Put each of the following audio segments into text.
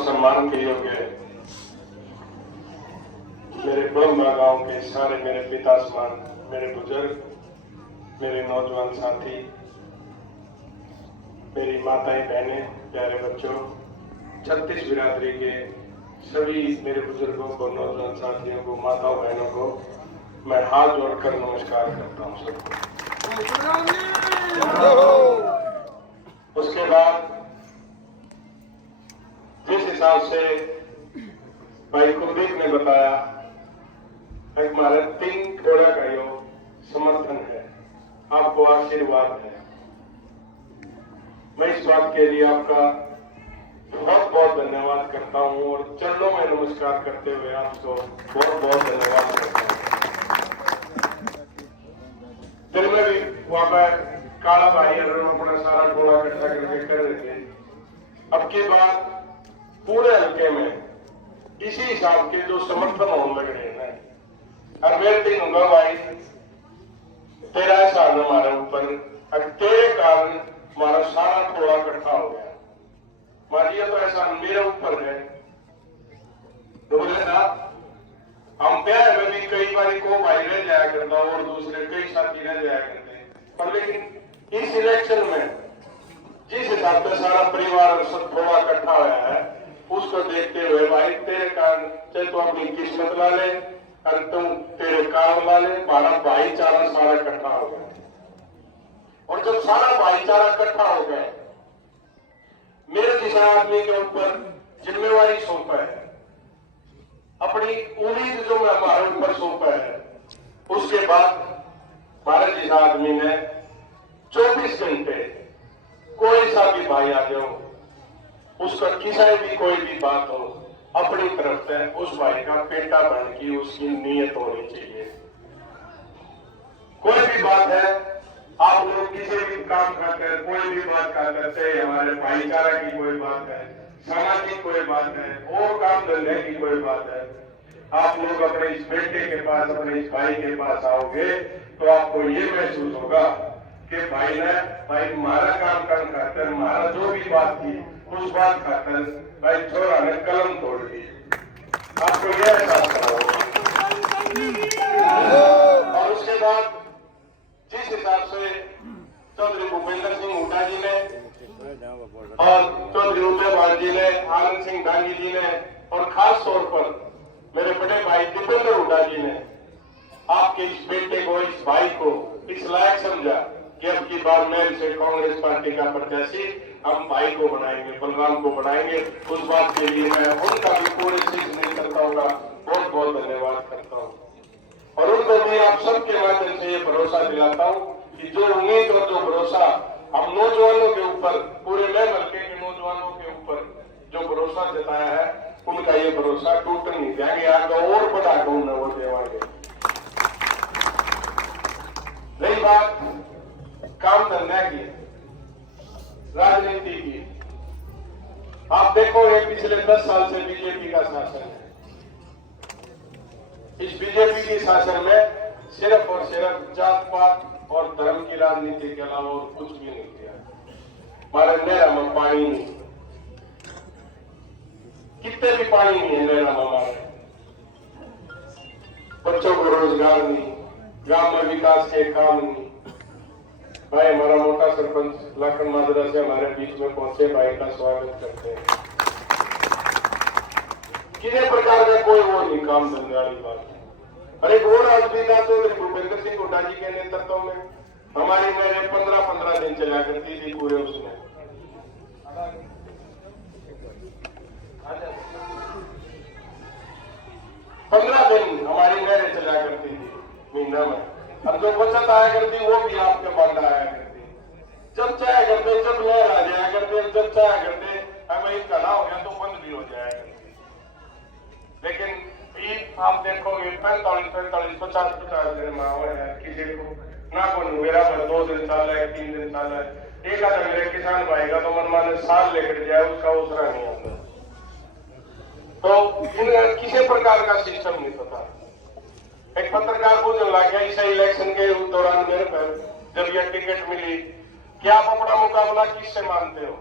सम्मान के योग्य मेरे ब्रह्मा गांव के सारे मेरे पिता समान मेरे बुजुर्ग, मेरे नौजवान साथी, मेरी माताएं बहनें, प्यारे बच्चों, 36 बिरादरी के सभी मेरे बुजुर्गों को, नौजवान साथियों को, माताओं बहनों को मैं हाथ जोड़कर नमस्कार करता हूं सबको। उसके बाद जिस हिसाब से भाई कुलदीप ने बताया, हमारे 3 घोड़ा का यो समर्थन है, आपको आशीर्वाद है। मैं इस बात के लिए आपका बहुत बहुत धन्यवाद करता हूं और चरणों में नमस्कार करते हुए आपको बहुत बहुत धन्यवाद करता हूं। दिल में भी वहां पर काला भाई अपना सारा टोला इकट्ठा करके कर रहे थे। अब की बात पूरे हल्के में इसी हिसाब के जो समर्थन होने लग रहे हैं, और बेनती होगा भाई तेरा एहसान हमारे ऊपर, तेरे कारण हमारा सारा टोला इकट्ठा हो गया। मानिए तो एहसान मेरे ऊपर है। तो बोले ना, हम प्यार में भी कई बार को भाई रह जाया करता और दूसरे कई साथी रह जाया करते, पर लेकिन इस इलेक्शन में जिस हिसाब से सारा परिवार और सब थोड़ा इकट्ठा हुआ है, उसको देखते हुए भाई तेरे कारण चाहे तो अपनी किस्मत ला ले और तुम तेरे काम ला ले, हमारा भाईचारा सारा इकट्ठा हो गया। और जब सारा भाईचारा इकट्ठा हो गया, मेरे जैसे आदमी के ऊपर जिम्मेवारी सौंपा है, अपनी उम्मीद जो हमारे ऊपर सौंपा है, उसके बाद हमारे जिस आदमी ने 24 घंटे कोई सा भी भाई आ जाओ, उसका किसी भी कोई भी बात हो, अपनी तरफ से उस भाई का पेटा भरने की उसकी नीयत होनी चाहिए। कोई भी बात है, आप लोग किसी भी काम करते हैं, कोई भी बात करते हैं, हमारे भाईचारा की कोई बात है, सामाजिक कोई बात है, और काम धंधे की कोई बात है, आप लोग अपने इस बेटे के पास, अपने इस भाई के पास आओगे तो आपको ये महसूस होगा कि भाई हमारा काम खातर, हमारा जो भी बात थी उस बात खातर भाई छोरा ने कलम तोड़ दी। आपको यह एहसास कराओगे। और उसके बाद जिस हिसाब से चौधरी भूपेंद्र सिंह हुड्डा जी ने और चौधरी उदयभान जी ने, आनंद सिंह डांगी जी ने, और खास तौर पर मेरे बड़े भाई दीपेंद्र हुड्डा जी ने आपके इस बेटे को, इस भाई को इस लायक समझा कि अब की बार मैं इसे कांग्रेस पार्टी का प्रत्याशी हम भाई को बनाएंगे, बलराम को बनाएंगे। उस बात के लिए मैं उनका भी पूरे शीश नहीं करता हूँ, बहुत बहुत धन्यवाद करता हूँ। और उनको भी आप सबके माध्यम से ये भरोसा दिलाता हूँ कि जो उम्मीद और जो भरोसा हम नौजवानों के ऊपर, पूरे मैं हल्के के नौजवानों के ऊपर जो भरोसा जताया है, उनका ये भरोसा टूट नहीं जाएंगे, आगे और बड़ा गुण वो देवांगे। रही बात काम धंधा की, राजनीति की, आप देखो ये पिछले 10 साल से बीजेपी का शासन है। इस बीजेपी के शासन में सिर्फ और सिर्फ जात पात और धर्म की राजनीति के अलावा और कुछ भी नहीं किया। हमारे नहर में पानी नहीं, कितने भी पानी नहीं है नहर में हमारे, बच्चों को रोजगार नहीं, गांव में विकास के काम नहीं। भाई हमारा मोटा सरपंच लखन माजरा से हमारे बीच में पहुंचे, भाई का स्वागत करते हैं। किसी प्रकार का कोई वो नहीं काम धंधे वाली बात। और एक और आदमी था तो भूपेंद्र सिंह हुड्डा जी के नेतृत्व में हमारी मेरे 15-15 दिन चला करती थी पूरे उसमें। 15 दिन हमारी नहरें चला करती थी महीना में। अब जो बचत आया करती वो भी आपके फंड आया करती, जब चाहे करते, जब लहर आ जाया करते, जब चाहे करते, हमें एक कला हो गया तो बंद भी हो जाया करती। लेकिन आप देखोगे 45-50 दिन में है, किसी को ना को मेरा 2 दिन साल है, 3 दिन साल है, एक आधा मेरे किसान भाई का तो मन माने साल लेकर जाए, उसका उसरा नहीं होता। तो किसी प्रकार का सिस्टम नहीं पता। एक पत्रकार पूछने लग गया इस इलेक्शन के दौरान मेरे पर, जब यह टिकट मिली कि आप अपना मुकाबला किससे मानते हो,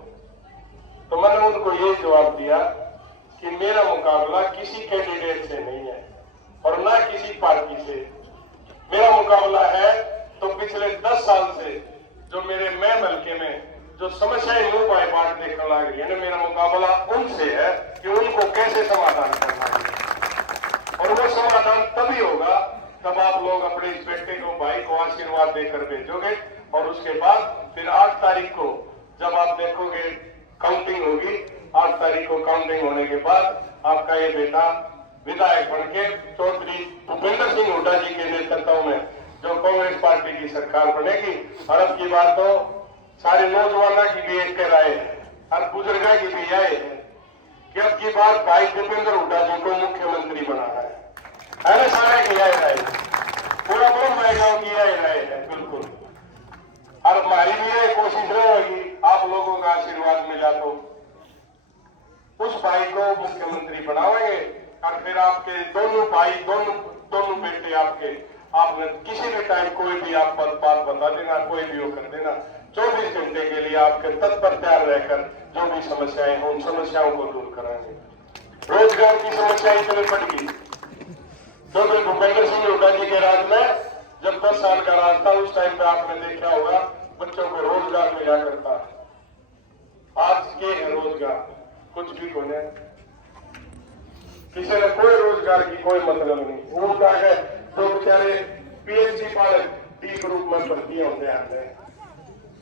तो मैंने उनको यही जवाब दिया कि मेरा मुकाबला किसी कैंडिडेट से नहीं है और ना किसी पार्टी से। मेरा मुकाबला है तो पिछले 10 साल से जो मेरे मैम हल्के में जो समस्याएं मुंह बाय बात देखने लग रही है ना, मेरा मुकाबला उनसे है कि उनको कैसे समाधान करना है। और वो समाधान तभी होगा तब आप लोग अपने इस बेटे को, भाई को आशीर्वाद देकर भेजोगे। और उसके बाद फिर 8 तारीख को जब आप देखोगे काउंटिंग होगी, 8 तारीख को काउंटिंग होने के बाद आपका ये बेटा विधायक बन के चौधरी भूपेंद्र सिंह हुड्डा जी के नेतृत्व में जो कांग्रेस पार्टी की सरकार बनेगी। और अब की बात तो सारे नौजवानों की भी एक राय है और बुजुर्गों की भी राय है कि अब की बात भाई भूपेंद्र हुड्डा जी को मुख्यमंत्री बनाना है। अरे सारे की राय है, पूरा गांव की राय है बिल्कुल। और हमारी भी ये कोशिश रहेगी, आप लोगों का आशीर्वाद मिला तो उस भाई को मुख्यमंत्री बनाएंगे। और फिर आपके दोनों भाई, दोनों बेटे आपने किसी भी टाइम कोई भी आप बात बता देना, कोई भी वो कर देना। 24 घंटे के लिए आपके तत्पर तैयार रहकर जो भी समस्याएं हो उन समस्याओं को दूर कराएंगे। रोजगार की समस्या इतनी बढ़ गई, चौधरी भूपेंद्र सिंह हुड्डा जी के राज में जब 10 साल का राज था उस टाइम पे आपने देखा होगा बच्चों को रोजगार मिला करता है। आज के रोजगार कुछ भी को नहीं, किसी ने कोई रोजगार की कोई मतलब नहीं। उनका है तो बेचारे पीएचडी पालक डी ग्रुप में भर्ती होते हैं,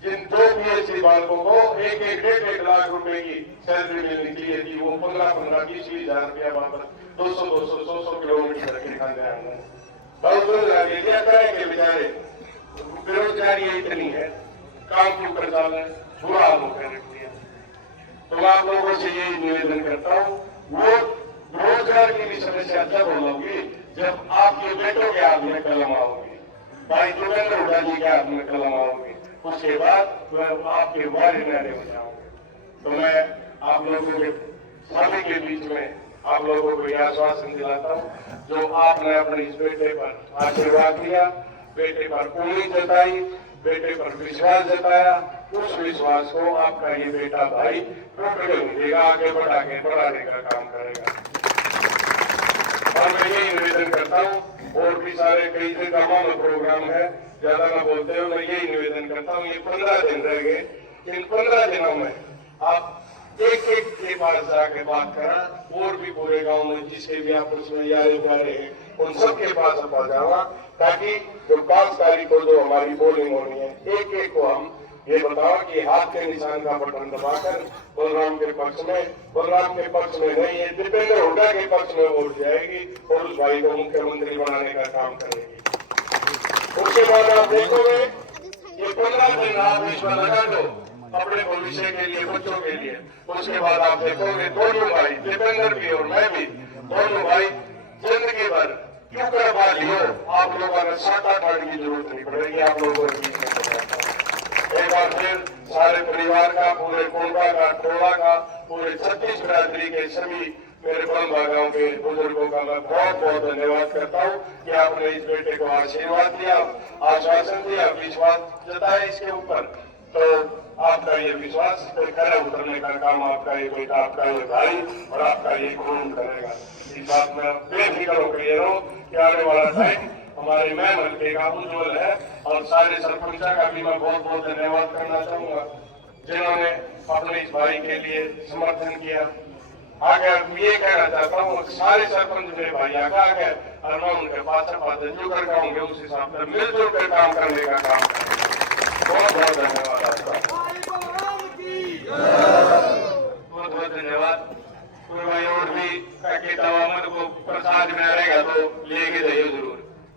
जिन 2 पीएचडी बालकों को 1-1.5 लाख रुपए की सैलरी मिलनी चाहिए थी, वो 15-15, 20-20 हजार रुपया वापस 200-200 किलोमीटर के खाते हैं। बहुत रोजगार क्या करेंगे बेचारे, बेरोजगारी इतनी है, काम क्यों कर डाले, बुरा हाल हो गया। तो मैं आप लोगों से यही निवेदन करता हूँ, वो रोजगार की भी समस्या जब होगी जब आपके बेटों के हाथ में कलम आओगी, भाई भूपेंद्र हुड्डा जी के हाथ में कलम आओगी, उसके बाद आपके वारी नारे हो जाओगे। तो मैं आप लोगों के सभी के बीच में आप लोगों को यह आश्वासन दिलाता हूँ, जो आपने अपने इस बेटे पर आशीर्वाद दिया, बेटे पर उम्मीद जताई, बेटे पर विश्वास जताया, उस विश्वास को आपका ये बेटा भाई देगा, आगे बढ़ाने का काम करेगा। और मैं यही निवेदन करता हूँ, और भी सारे कई से तमाम प्रोग्राम है, ज्यादा ना बोलते हो, मैं यही निवेदन करता हूँ, ये 15 दिन रह गए, इन 15 दिनों में आप एक के पास जाके बात करा, और भी पूरे गांव में जिसके भी आपस में यारे प्यारे हैं उन सबके पास पहुंचावा, ताकि जो 5 तारीख को जो हमारी पोलिंग होनी है, एक को हम ये बताओ कि हाथ के निशान का बटन दबाकर बलराम के पक्ष में नहीं है, भूपेंद्र हुड्डा के पक्ष में वोट जाएगी और उस भाई को मुख्यमंत्री बनाने का काम करेगी। उसके बाद आप देखोगे ये 15 दिन आप इसमें लगा दो अपने भविष्य के लिए, बच्चों के लिए। उसके बाद आप देखोगे दोनों भाई, भूपेंद्र भी और मैं भी, दोनों भाई जिंदगी भर क्यों करवा लियो, आप लोगों ने 7-8 की जरूरत नहीं पड़ेगी। आप लोगों को एक बार फिर सारे परिवार का, पूरे कोंडा का, टोला का, पूरे 36 बिरादरी के सभी मेरे बलबा गांव के बुजुर्गों का मैं बहुत बहुत धन्यवाद करता हूं कि आपने इस बेटे को आशीर्वाद दिया, आश्वासन दिया, विश्वास जताया इसके ऊपर। तो आपका ये विश्वास खरा उतरने का काम आपका ये बेटा, आपका ये भाई और आपका ये खून करेगा। इस बात में बेफिक्र होकर ये रहो कि आने वाला टाइम हमारे मैम हल्के का उज्जवल है। और सारे सरपंचा का भी मैं बहुत बहुत धन्यवाद करना चाहूंगा जिन्होंने अपने इस भाई के लिए समर्थन किया। आगे ये कहना चाहता हूँ सारे सरपंच मेरे भाई आगे गए और मैं उनके पास जो कर पाऊंगे उस हिसाब से मिलजुल कर काम करने का काम करेंगे। बहुत बहुत धन्यवाद आपका।